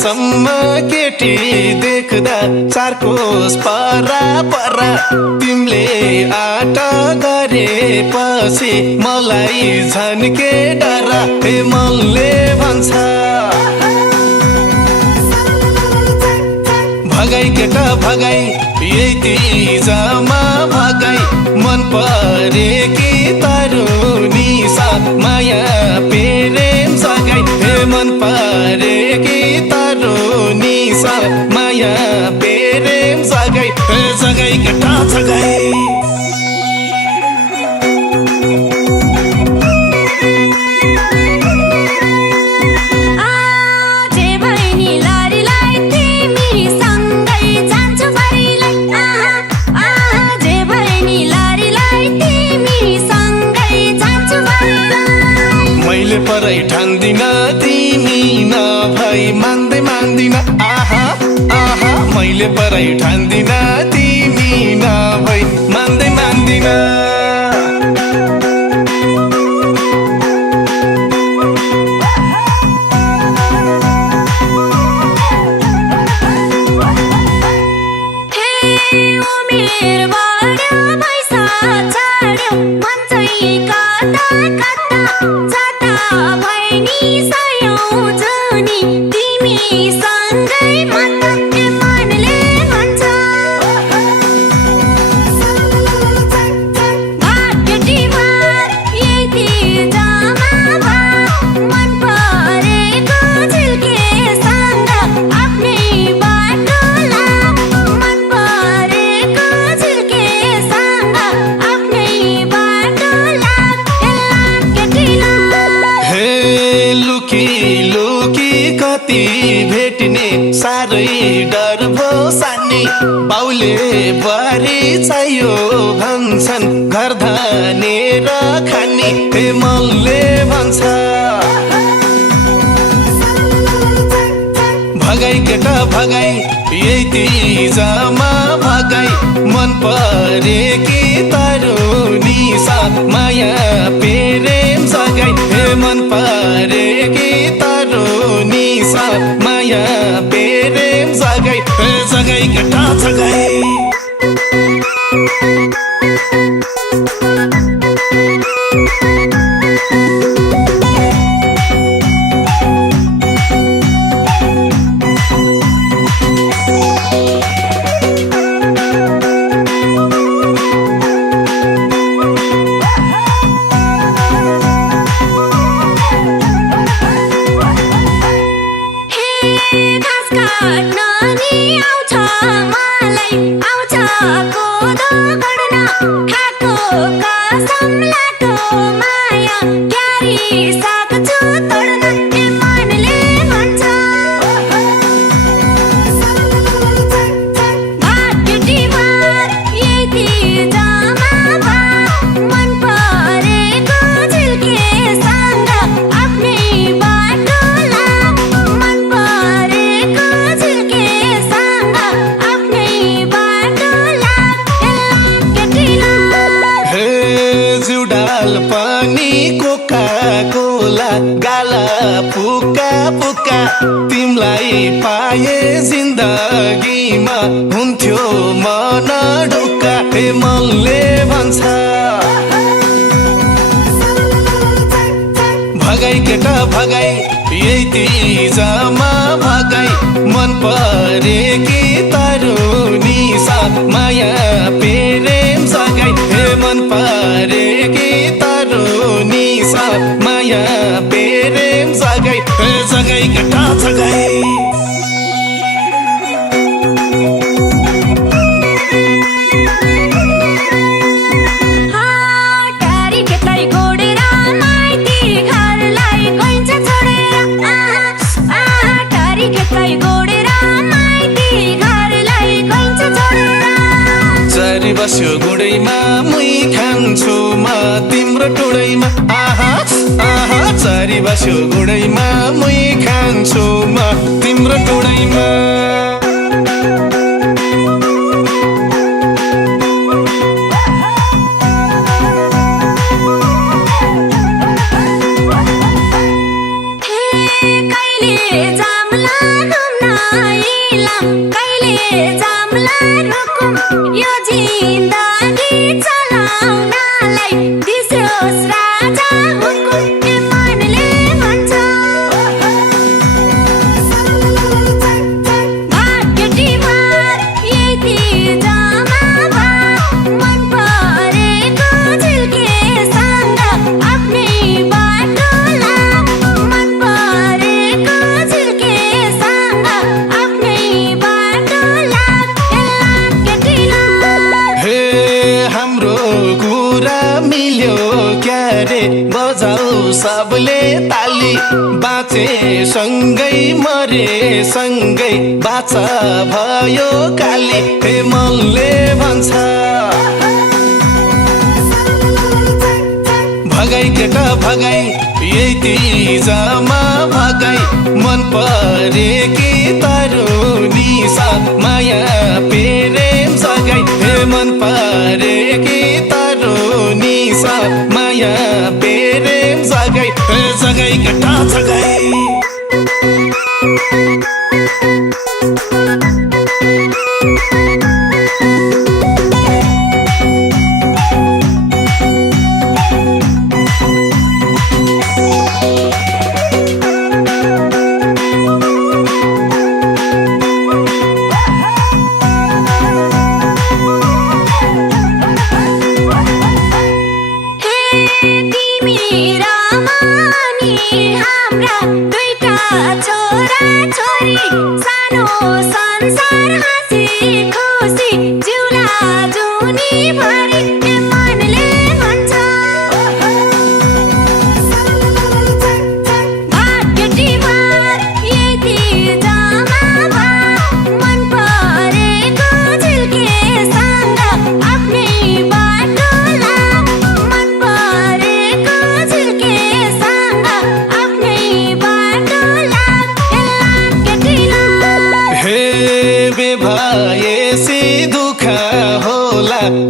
सम्म केटी देख्दा चारकोस परा परा तिमीले आँट गरेपछि मलाई झन्के डरा हे मनले भन्छ भगाई केटा भगाई यही तिजमा भगाई मन परे कि तरुनी सा माया प्रेम सगाई हे मन परे कि तरुनी सा माया प्रेम सगाई हे सगाई केटा सगाई परै ठान्दिन तिमी नभई मान्दै मान्दिन आहा आहा मैले परै ठान्दिन तिमी नभई मान्दै मान्दिन भेट्ने साह्रै डर भो सानी बाउले बुहारी चाहियो भन्छन् घर धानेर खानी हे मनले भन्छ भगाई केटा भगाई यही तिजमा भगाई मन परे कि तरुनी सा माया प्रेम सगाई हे मन परे कि तरुनी सा माया प्रेम सगाई हे सगाई केटा सगाई गाला पुका पुका तिमलाई पाए जिन्दगीमा हुन्थ्यो मन ढुक्का हे मनले भन्छ भगाई केटा भगाई यही तिजमा भगाई मन परे कि तारो निसा माया प्रेम जगाई हे मन परे कि तारो निसा माया प्रेम जगाई हे जगाई केटा जगाई बस्यो गुडैमा मुई खान्छु म तिम्रो टुडैमा आहा आहा चारी बस्यो गुडैमा मुई खान्छु म तिम्रो टुडैमा बजाऊ सबले ताली बाँचे सँगै मरे सँगै बाचा भयो काली हे मनले भन्छ भगाई केटा भगाई यही तिजमा भगाई मन परे कि तारो निसा माया प्रेम जगाई हे मन परे कि तारो निसा माया प्रेम जगाई हे जगाई केटा जगाई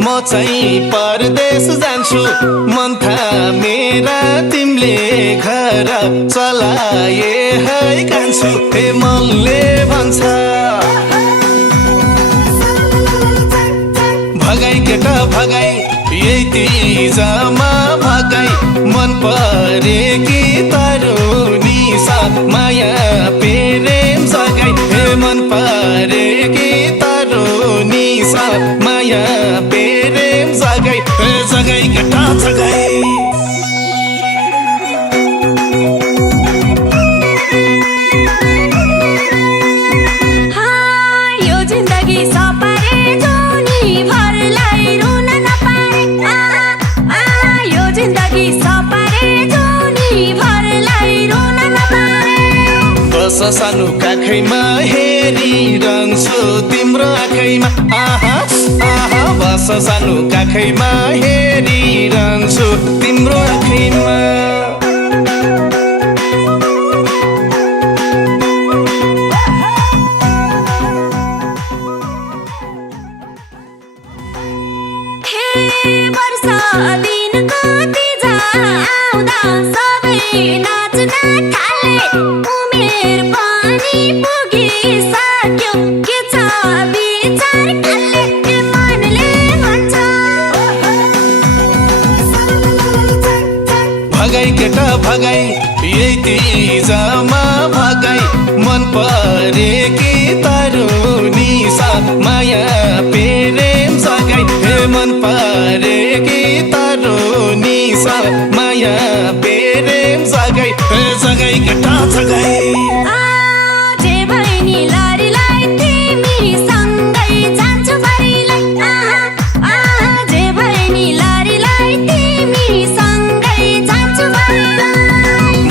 म चाहिँ परदेश जान्छु मन मेरा तिमीले घर चलाए है कान्छु हे मनले भन्छ भगाई केटा भगाई यही तिजमा भगाई मन परे कि तारो निसा माया प्रेम जगाई हे मन परे कि तारो निसा माया प्रेम जगाई हे जगाई केटा जगाई सानो काखैमा हेरिरहन्छु तिम्रो आँखैमा आहा आहा बस सानो काखैमा हेरिरहन्छु तिम्रो आँखैमा भगाई केटा भगाई यति जमा भगाई मन परे कि तारो निसा माया प्रेम जगाई हे मन परे कि तारो निसा माया प्रेम जगाई हे जगाई केटा जगाई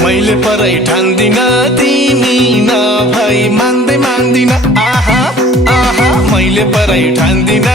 मैले परै ठान्दिन तिमी नभई मान्दै मान्दिन आहा आहा मैले परै ठान्दिन